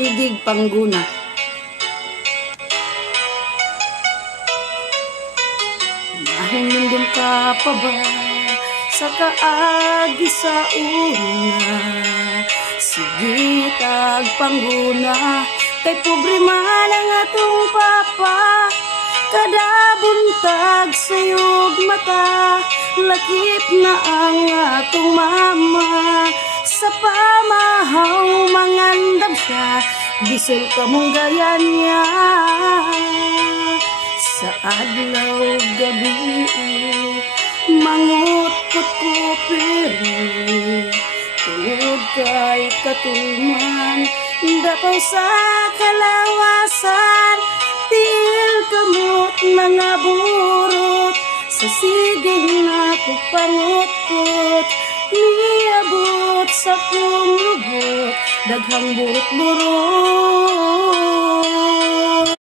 Sigig Pangguna. Nahinindin ka pa ba sa kaagi sa una? Sige tagpangguna, kay pobre man ang atong papa. Kada buntag sayog mata, lakip na ang atong mama. Sa pamahaw mangandam siya, bisol ka mong gaya niya. Sa adlaw gabi, mangutkot ko pero tulog kay katulman. Dapaw sa kalawasan, til kamot mga burot. Sa siging na kupangutkot, niabot sa kong lubot, daghang burot-burot.